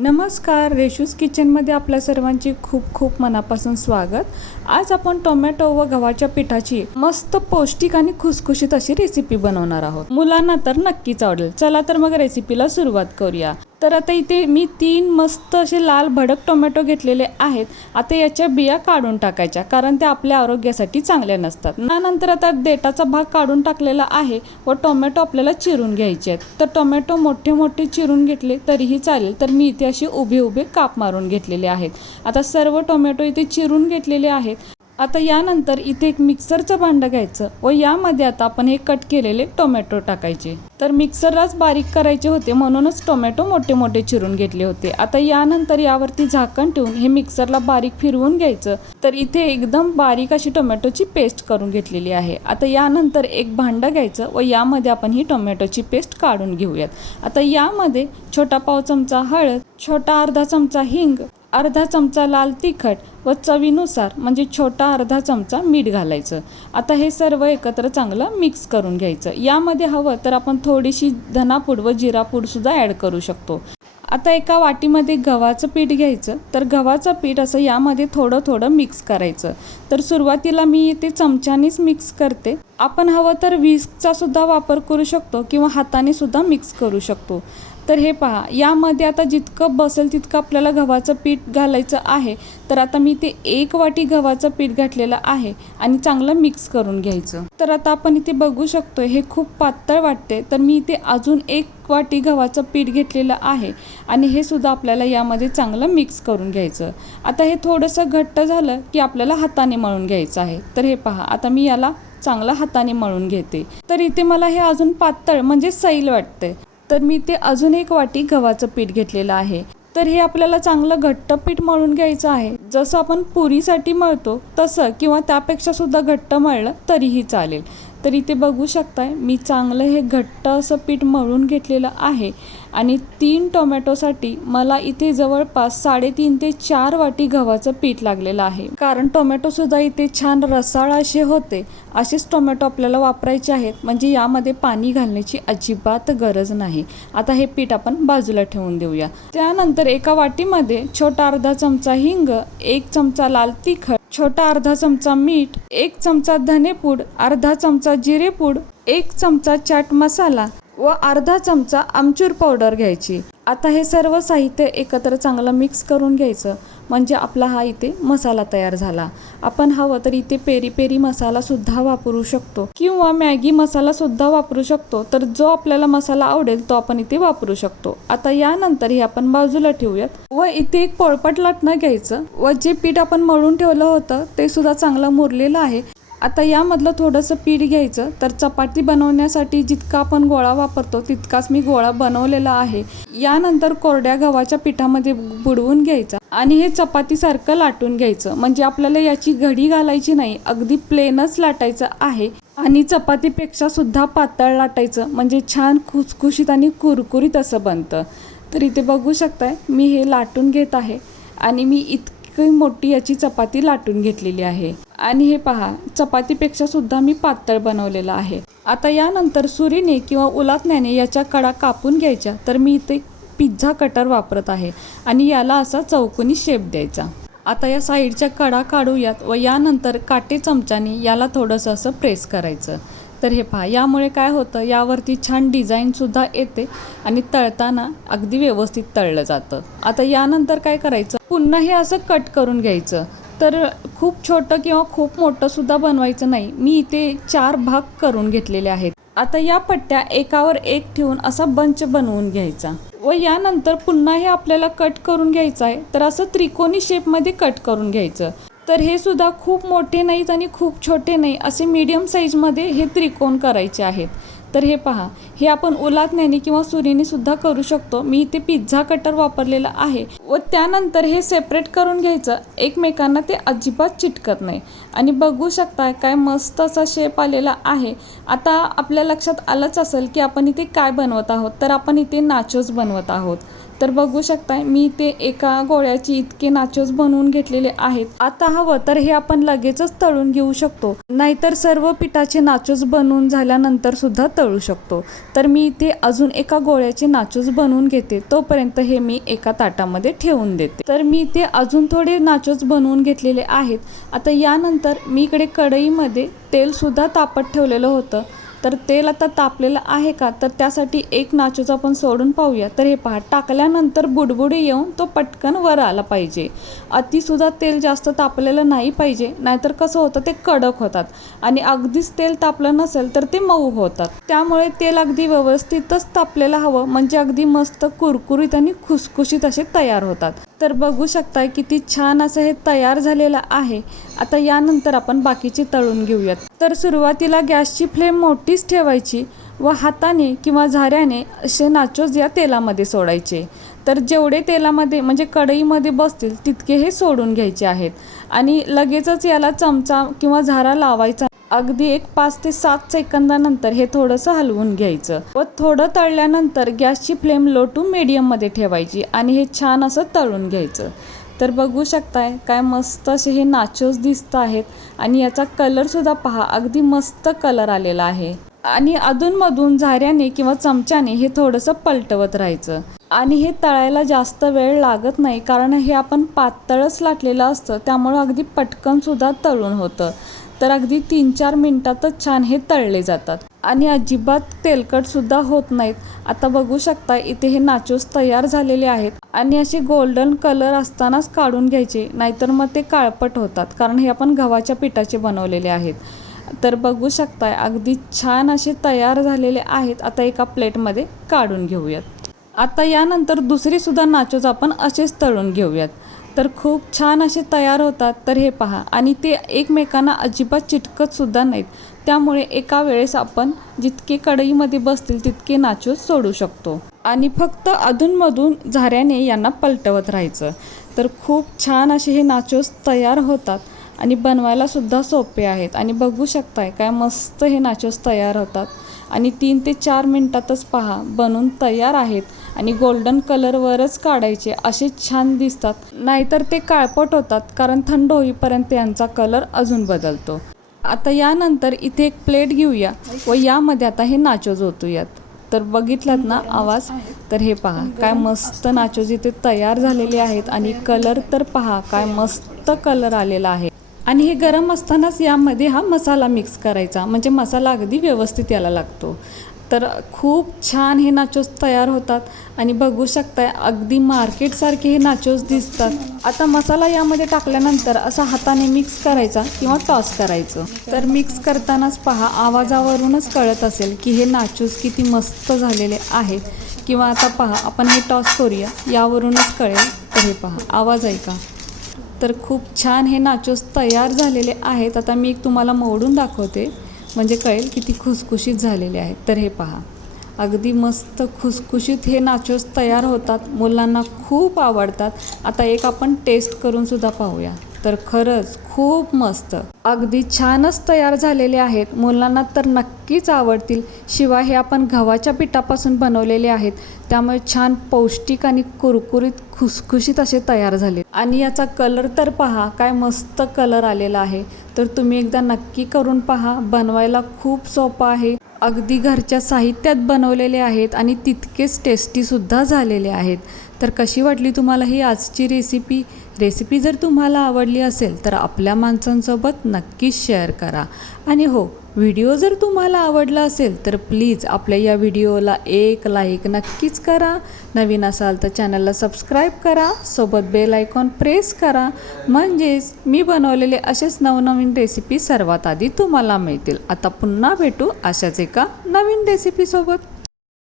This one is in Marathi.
नमस्कार, रेशूज किचनमध्ये आपल्या सर्वांचे खूप खूप मनापासून स्वागत। आज आपण टोमॅटो व गव्हाच्या पिठाची मस्त पौष्टिक आणि खुसखुशीत अशी रेसिपी बनवणार आहोत। मुलांना तर नक्कीच आवडेल। चला तर मग रेसिपीला सुरुवात करूया। तर आता इथे मी 3 मस्त असे लाल भडक टोमॅटो घेतलेले आहेत। आता याच्या बिया काढून टाकायच्या, कारण ते आपल्या आरोग्यासाठी चांगले नसतात। त्यानंतर आता देठाचा भाग काढून टाकलेला आहे व टोमॅटो आपल्याला चिरून घ्यायचे आहेत। तर टोमॅटो मोठे मोठे चिरून घेतले तरीही चालेल, तर मी इथे असे उभे उभे काप मारून घेतलेले आहेत। आता सर्व टोमॅटो इथे चिरून घेतलेले आहेत। आता यानंतर इथे एक मिक्सरचं भांडं घ्यायचं व यामध्ये आता आपण हे कट केलेले टोमॅटो टाकायचे। तर मिक्सरलाच बारीक करायचे होते, म्हणूनच टोमॅटो मोठे मोठे चिरून घेतले होते। आता यानंतर यावरती झाकण ठेवून हे मिक्सरला बारीक फिरवून घ्यायचं। तर इथे एकदम बारीक अशी टोमॅटोची पेस्ट करून घेतलेली आहे। आता यानंतर एक भांडं घ्यायचं व यामध्ये आपण ही टोमॅटोची पेस्ट काढून घेऊयात। आता यामध्ये छोटा पाव चमचा हळद, छोटा अर्धा चमचा हिंग, अर्धा चमचा लाल तिखट व चवीनुसार म्हणजे छोटा अर्धा चमचा मीठ घालायचं। आता हे सर्व एकत्र चांगलं मिक्स करून घ्यायचं। यामध्ये हवं तर आपण थोडीशी धनापूड व जिरापूड सुद्धा ॲड करू शकतो। आता एका वाटीमध्ये गव्हाचं पीठ घ्यायचं। तर गव्हाचं पीठ असं यामध्ये थोडं थोडं मिक्स करायचं। तर सुरुवातीला मी इथे चमच्यानेच मिक्स करते। आपण हवं तर व्हिस्कचा सुद्धा वापर करू शकतो किंवा हाताने सुद्धा मिक्स करू शकतो। तर हे पहा, यामध्ये आता जितकं बसेल तितकं आपल्याला गव्हाचं पीठ घालायचं आहे। तर आता मी ते 1 वाटी गव्हाचं पीठ घातलेलं आहे आणि चांगलं मिक्स करून घ्यायचं। तर आता आपण इथे बघू शकतो हे खूप पातळ वाटते, तर मी इथे अजून 1 वाटी गव्हाचं पीठ घेतलेलं आहे आणि हे सुद्धा आपल्याला यामध्ये चांगलं मिक्स करून घ्यायचं। आता हे थोडंसं घट्ट झालं की आपल्याला हाताने मळून घ्यायचं आहे। तर हे पहा, आता मी याला चांगलं हाताने मळून घेते। तर इथे मला हे अजून पातळ म्हणजे सैल वाटते, तर मी ते अजून 1 वाटी गव्हाचं पीठ घेतलेलं आहे। तर हे आपल्याला चांगलं घट्ट पीठ मळून घ्यायचं आहे। जसं आपण पुरीसाठी मळतो तसं किंवा त्यापेक्षा सुद्धा घट्ट मळलं तरीही चालेल। तर इथे बघू शकताय मी चांगलं हे घट्ट असं पीठ मळून घेतलेलं आहे आणि 3 टोमॅटोसाठी मला इथे जवळपास 3.5 ते 4 वाटी गव्हाचं पीठ लागलेलं आहे। कारण टोमॅटो सुद्धा इथे छान रसाळ असे होते। असेच टोमॅटो आपल्याला वापरायचे आहेत, म्हणजे यामध्ये पाणी घालण्याची अजिबात गरज नाही। आता हे पीठ आपण बाजूला ठेवून देऊया। त्यानंतर एका वाटीमध्ये छोटा अर्धा चमचा हिंग, 1 चमचा लाल तिखट, छोटा अर्धा चमचा मीठ, 1 चमचा धनेपूड, अर्धा चमचा जिरेपूड, 1 चमचा चाट मसाला व अर्धा चमचा आमचूर पावडर घ्यायची। आता हे सर्व साहित्य एकत्र चांगलं मिक्स करून घ्यायचं, म्हणजे आपला हा इथे मसाला तयार झाला। आपण हवं तर इथे पेरी पेरी मसाला सुद्धा वापरू शकतो किंवा मॅगी मसाला सुद्धा वापरू शकतो। तर जो आपल्याला मसाला आवडेल तो आपण इथे वापरू शकतो। आता यानंतर हे आपण बाजूला ठेवूयात व इथे एक पोळपाट लाटणं घ्यायचं व जे पीठ आपण मळून ठेवलं होतं ते सुद्धा चांगलं मुरलेलं आहे। आता यामधलं थोडंसं पीठ घ्यायचं। तर चपाती बनवण्यासाठी जितका आपण गोळा वापरतो तितकाच मी गोळा बनवलेला आहे। यानंतर कोरड्या गव्हाच्या पिठामध्ये बुडवून घ्यायचा आणि हे चपातीसारखं लाटून घ्यायचं, म्हणजे आपल्याला याची घडी घालायची नाही, अगदी प्लेनच लाटायचं आहे आणि चपातीपेक्षा सुद्धा पातळ लाटायचं, म्हणजे छान खुसखुशीत आणि कुरकुरीत असं बनतं। तर इथे बघू शकताय मी हे लाटून घेत आहे आणि मी इतकी मोठी याची चपाती लाटून घेतलेली आहे आणि हे पहा, चपातीपेक्षा सुद्धा मी पातळ बनवलेलं आहे। आता यानंतर सुरीने किंवा उलाटण्याने याच्या कडा कापून घ्यायच्या। तर मी इथे पिझ्झा कटर वापरत आहे आणि याला असा चौकोनी शेप द्यायचा। आता या साईडच्या कडा काढूयात व यानंतर काटे चमच्याने याला थोडंसं असं प्रेस करायचं। तर हे पहा, यामुळे काय होतं, यावरती छान डिझाईनसुद्धा येते आणि तळताना अगदी व्यवस्थित तळलं जातं। आता यानंतर काय करायचं, पुन्हा हे असं कट करून घ्यायचं। तर खूप छोटं किंवा खूप मोठं सुद्धा बनवायचं नाही, मी इथे 4 भाग करून घेतलेले आहेत। आता या पट्ट्या एकावर एक ठेवून असा बंच बनवून घ्यायचा व यानंतर पुन्हा हे आपल्याला कट करून घ्यायचं आहे। तर असं त्रिकोणी शेपमध्ये कट करून घ्यायचं। तर हे सुद्धा खूप मोठे नाहीत आणि खूप छोटे नाही, असे मीडियम साईजमध्ये हे त्रिकोण करायचे आहेत। तर हे पहा, हे आपण उलाटण्याने किंवा सुरीने सुद्धा करू शकतो। मी इथे पिझ्झा कटर वापरलेला आहे व त्यानंतर हे सेपरेट करून घ्यायचं, एकमेकांना ते अजिबात चिटकत नाही. आणि बघू शकताय काय मस्त असा शेप आलेला आहे. आता आपल्या लक्षात आलंच असेल की आपण इथे काय बनवत आहोत, तर आपण इथे नाचोस बनवत आहोत. तर बघू शकताय मी इथे एका गोळ्याची इतके नाचोस बनवून घेतलेले आहेत. आता हवं तर हे आपण लगेचच तळून घेऊ शकतो, नाहीतर सर्व पिठाचे नाचोस बनवून झाल्यानंतर सुद्धा तळू शकतो. तर मी इथे अजून एका गोळ्याचे नाचोस बनवून घेते, तोपर्यंत हे मी एका ताटामध्ये ठेवून देते. तर मी इथे अजून थोडे नाचोस बनवून घेतलेले आहेत. आता यानंतर मी इकडे कढईमध्ये तेलसुद्धा तापत ठेवलेलं होतं. तर तेल आता तापलेलं आहे का, तर त्यासाठी एक नाचोस आपण सोडून पाहूया. तर हे पहा, टाकल्यानंतर बुडबुडी येऊन तो पटकन वर आला पाहिजे. अतिसुद्धा तेल जास्त तापलेलं नाही पाहिजे, नाहीतर कसं होतं ते कडक होतात आणि अगदीच तेल तापलं नसेल तर ते मऊ होतात. त्यामुळे तेल अगदी व्यवस्थितच तापलेलं हवं, म्हणजे अगदी मस्त कुरकुरीत आणि खुसखुशीत असे तयार होतात. तर बघू शकताय किती छान असं हे तयार झालेलं आहे. आता यानंतर आपण बाकीचे तळून घेऊयात. तर सुरुवातीला गॅसची फ्लेम मोठीच ठेवायची व हाताने किंवा झाऱ्याने असे नाचोस या तेलामध्ये सोडायचे. तर जेवढे तेलामध्ये म्हणजे कढईमध्ये बसतील तितके हे सोडून घ्यायचे आहेत. आणि लगेचच याला चमचा किंवा झारा लावायचा. अगदी एक 5 ते 7 सेकंदानंतर हे थोडंसं हलवून घ्यायचं व थोडं तळल्यानंतर गॅसची फ्लेम लो टू मीडियममध्ये ठेवायची आणि हे छान असं तळून घ्यायचं. तर बघू शकताय काय मस्त असे हे नाचोस दिसत आहेत आणि याचा कलरसुद्धा पहा, अगदी मस्त कलर आलेला आहे. आणि अधूनमधून झाऱ्याने किंवा चमच्याने हे थोडंसं पलटवत राहायचं. आणि हे तळायला जास्त वेळ लागत नाही, कारण हे आपण पातळच लाटलेलं असतं, त्यामुळं अगदी पटकनसुद्धा तळून होतं. तर अगदी 3-4 मिनटातच छान हे तळले जातात आणि अजिबात तेलकटसुद्धा होत नाहीत. आता बघू शकता इथे हे नाचोस तयार झालेले आहेत आणि असे गोल्डन कलर असतानाच काढून घ्यायचे, नाहीतर मग ते काळपट होतात, कारण हे आपण गव्हाच्या पिठाचे बनवलेले आहेत. तर बघू शकताय अगदी छान असे तयार झालेले आहेत. आता एका प्लेटमध्ये काढून घेऊयात. आता यानंतर दुसरीसुद्धा नाचोस आपण असेच तळून घेऊयात. तर खूप छान असे तयार होतात. तर हे पहा, आणि ते एकमेकांना अजिबात चिटकतसुद्धा नाहीत, त्यामुळे एका वेळेस आपण जितके कढईमध्ये बसतील तितके नाचोस सोडू शकतो आणि फक्त अधूनमधून झाऱ्याने यांना पलटवत राहायचं. तर खूप छान असे हे नाचोस तयार होतात आणि बनवायलासुद्धा सोपे आहेत. आणि बघू शकताय काय मस्त हे नाचोस तयार होतात आणि 3 ते 4 मिनटातच पहा बनून तयार आहेत. आणि गोल्डन कलरवरच काढायचे, असे छान दिसतात, नाहीतर ते काळपट होतात, कारण थंड होईपर्यंत यांचा कलर अजून बदलतो. आता यानंतर इथे एक प्लेट घेऊया व यामध्ये आता हे नाचोस ओतूयात. तर बघितलात ना आवाज, तर हे पहा काय मस्त नाचोस इथे तयार झालेले आहेत आणि कलर तर पहा काय मस्त कलर आलेला आहे. आणि हे गरम असतानाच यामध्ये हा मसाला मिक्स करायचा, म्हणजे मसाला अगदी व्यवस्थित याला लागतो. तर खूप छान हे नाचोस तयार होतात आणि बघू शकताय अगदी मार्केटसारखे हे नाचोस दिसतात. आता मसाला यामध्ये टाकल्यानंतर असा हाताने मिक्स करायचा किंवा टॉस करायचं. तर मिक्स करतानाच पहा, आवाजावरूनच कळत असेल की हे नाचोस किती मस्त झालेले आहेत. किंवा आता पहा आपण हे टॉस करूया, यावरूनच कळेल. तर हे पहा आवाज ऐका. तर खूप छान हे नाचोस तयार झालेले आहेत. आता मी एक तुम्हाला मोडून दाखवते, म्हणजे कळेल किती खुसखुशीत झालेले आहेत. तर हे पहा अगदी मस्त खुसखुशीत हे नाचोस तयार होतात, मुलांना खूप आवडतात. आता एक आपण टेस्ट करून सुद्धा पाहूया. तर खरंच खूप मस्त, अगदी छानच तयार झालेले आहेत. मुलांना तर नक्कीच आवडतील. शिवाय हे आपण गव्हाच्या पिठापासून बनवलेले आहेत, त्यामुळे छान पौष्टिक आणि कुरकुरीत खुसखुशीत असे तयार झाले. आणि याचा कलर तर पहा काय मस्त कलर आलेला आहे. तर तुम्ही एकदा नक्की करून पहा, बनवायला खूप सोपं आहे. अगदी घरच्या साहित्यात बनवलेले आहेत आणि तितकेच टेस्टीसुद्धा झालेले आहेत. तर कशी वाटली तुम्हाला ही आजची रेसिपी जर तुम्हाला आवडली असेल तर आपल्या माणसांसोबत नक्कीच शेअर करा. आणि हो, व्हिडिओ जर तुम्हाला आवडला असेल तर प्लीज आपल्या या व्हिडिओला एक लाईक नक्कीच करा. नवीन असाल तर चॅनलला सबस्क्राईब करा, सोबत बेल आयकॉन प्रेस करा, म्हणजेच मी बनवलेले असेच नवनवीन रेसिपी सर्वात आधी तुम्हाला मिळतील. आता पुन्हा भेटू अशाच एका नवीन रेसिपीसोबत.